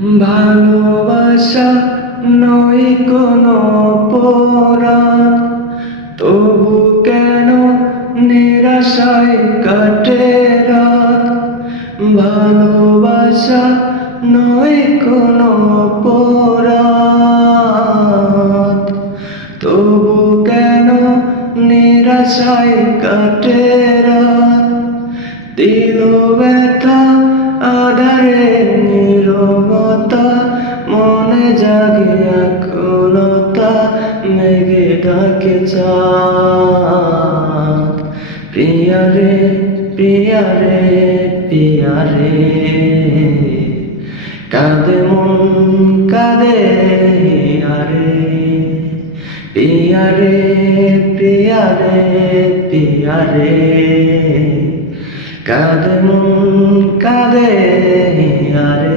ভালোবাসা নয় কোনো অপরাধ, তবু কেন নিরাশায় কাটে রাত। ভালোবাসা নয় কোনো অপরাধ, তবু কেন নিরাশায় কাটে রাত। দিল ব্যথা আধারে নীরবতা, মনে জাগে আকুলতা, মেঘে ঢাকে চাঁদ। প্রিয়ারে প্রিয়ারে প্রিয়ারে, কাঁদে মন কাঁদে আরে। প্রিয়ারে প্রিয়ারে প্রিয়ারে, কাঁদে মন কাঁদে আরে।